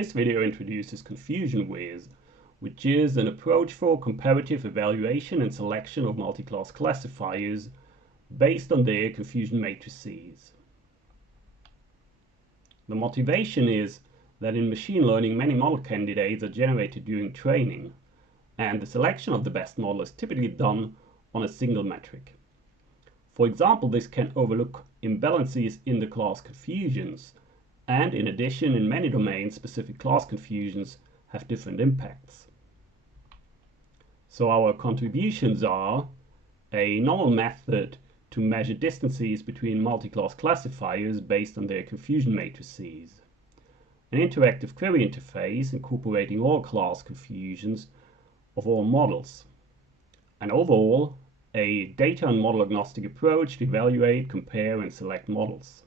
This video introduces ConfusionVis, which is an approach for comparative evaluation and selection of multi-class classifiers based on their confusion matrices. The motivation is that in machine learning many model candidates are generated during training, and the selection of the best model is typically done on a single metric. For example, this can overlook imbalances in the class confusions, and in addition, in many domains, specific class confusions have different impacts. So our contributions are a novel method to measure distances between multi-class classifiers based on their confusion matrices, an interactive query interface incorporating all class confusions of all models, and overall, a data and model-agnostic approach to evaluate, compare, and select models.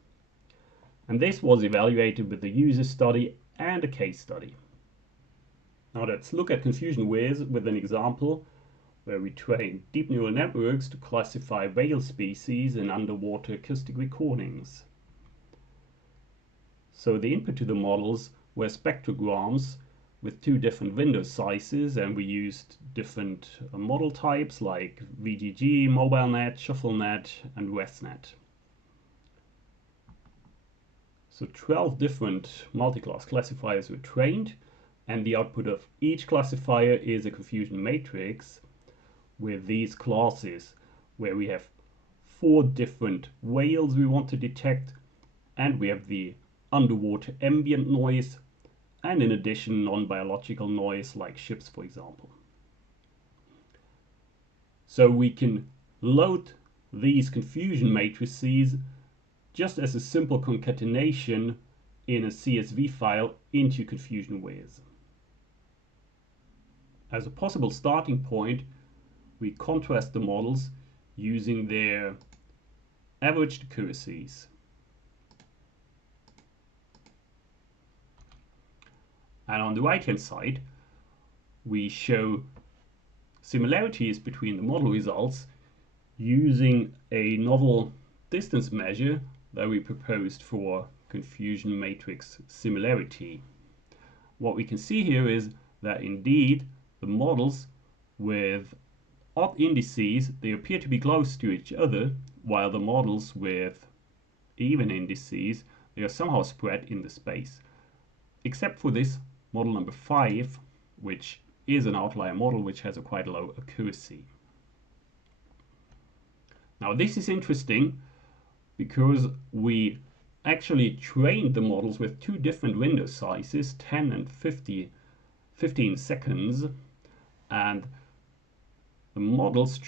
And this was evaluated with a user study and a case study. Now let's look at ConfusionVis with an example where we train deep neural networks to classify whale species in underwater acoustic recordings. So the input to the models were spectrograms with two different window sizes, and we used different model types like VGG, MobileNet, ShuffleNet, and ResNet. So 12 different multi-class classifiers were trained, and the output of each classifier is a confusion matrix with these classes, where we have 4 different whales we want to detect, and we have the underwater ambient noise, and in addition non-biological noise like ships, for example. So we can load these confusion matrices just as a simple concatenation in a CSV file into ConfusionVis. As a possible starting point, we contrast the models using their averaged accuracies. And on the right-hand side, we show similarities between the model results using a novel distance measure that we proposed for confusion matrix similarity. What we can see here is that indeed the models with odd indices, they appear to be close to each other, while the models with even indices, they are somehow spread in the space. Except for this model number 5, which is an outlier model which has a quite low accuracy. Now this is interesting because we actually trained the models with 2 different window sizes, 10 and 15 seconds, and the models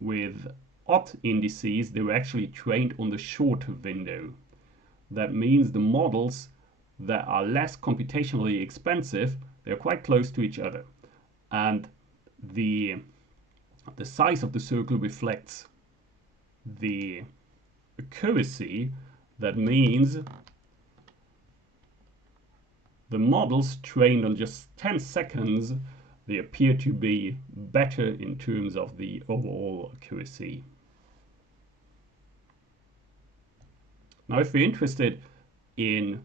with odd indices, they were actually trained on the shorter window. That means the models that are less computationally expensive, they're quite close to each other, and the size of the circle reflects the accuracy. That means the models trained on just 10 seconds, they appear to be better in terms of the overall accuracy. Now if we're interested in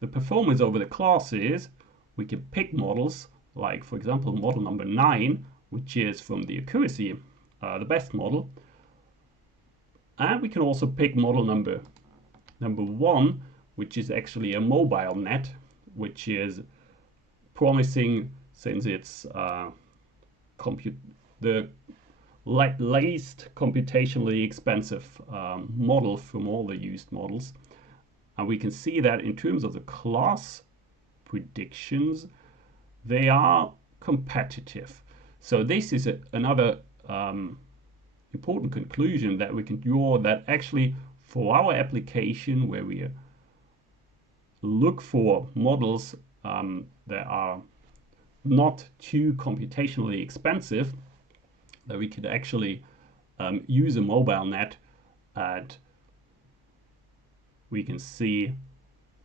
the performance over the classes, we can pick models like, for example, model number 9, which is from the accuracy the best model, and we can also pick model number 1, which is actually a MobileNet, which is promising since it's the least computationally expensive model from all the used models. And we can see that in terms of the class predictions, they are competitive. So this is another important conclusion that we can draw, that actually for our application where we look for models that are not too computationally expensive, that we could actually use a MobileNet, and we can see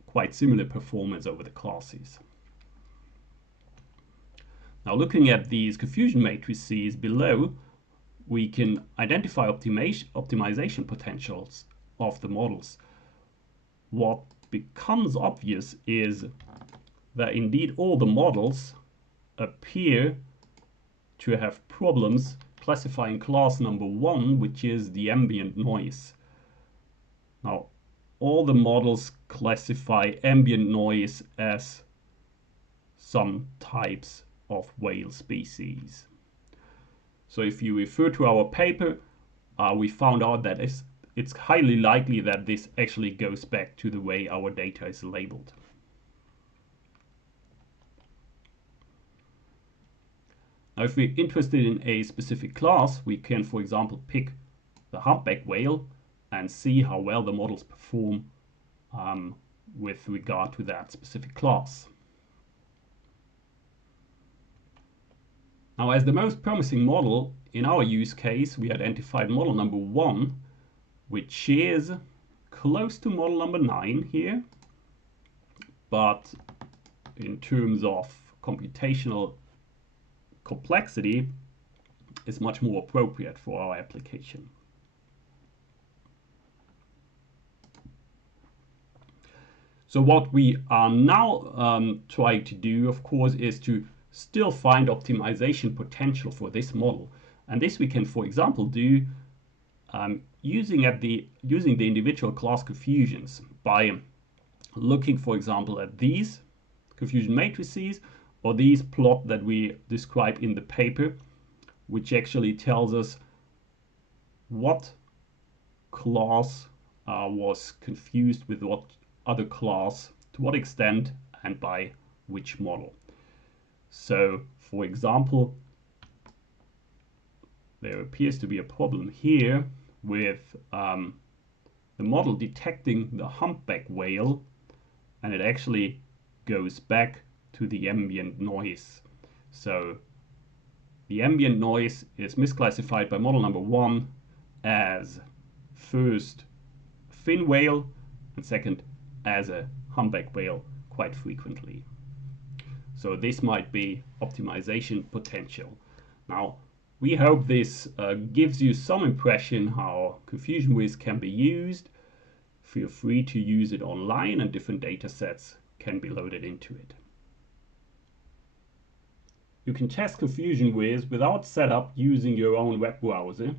quite similar performance over the classes. Now looking at these confusion matrices below, we can identify optimization potentials of the models. What becomes obvious is that indeed all the models appear to have problems classifying class number 1, which is the ambient noise. Now, all the models classify ambient noise as some types of whale species. So if you refer to our paper, we found out that it's highly likely that this actually goes back to the way our data is labeled. Now, if we're interested in a specific class, we can, for example, pick the humpback whale and see how well the models perform with regard to that specific class. Now, as the most promising model in our use case, we identified model number 1, which is close to model number 9 here, but in terms of computational complexity is much more appropriate for our application. So what we are now trying to do, of course, is to still find optimization potential for this model. And this we can, for example, do using the individual class confusions by looking, for example, at these confusion matrices or these plot that we describe in the paper, which actually tells us what class was confused with what other class, to what extent, and by which model. So, for example, there appears to be a problem here with the model detecting the humpback whale, and it actually goes back to the ambient noise. So the ambient noise is misclassified by model number 1 as first fin whale and second as a humpback whale quite frequently. So this might be optimization potential. Now, we hope this gives you some impression how ConfusionVis can be used. Feel free to use it online and different data sets can be loaded into it. You can test ConfusionVis without setup using your own web browser.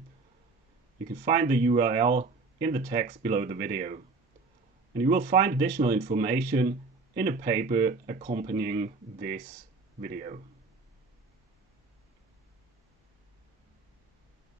You can find the URL in the text below the video. And you will find additional information in a paper accompanying this video.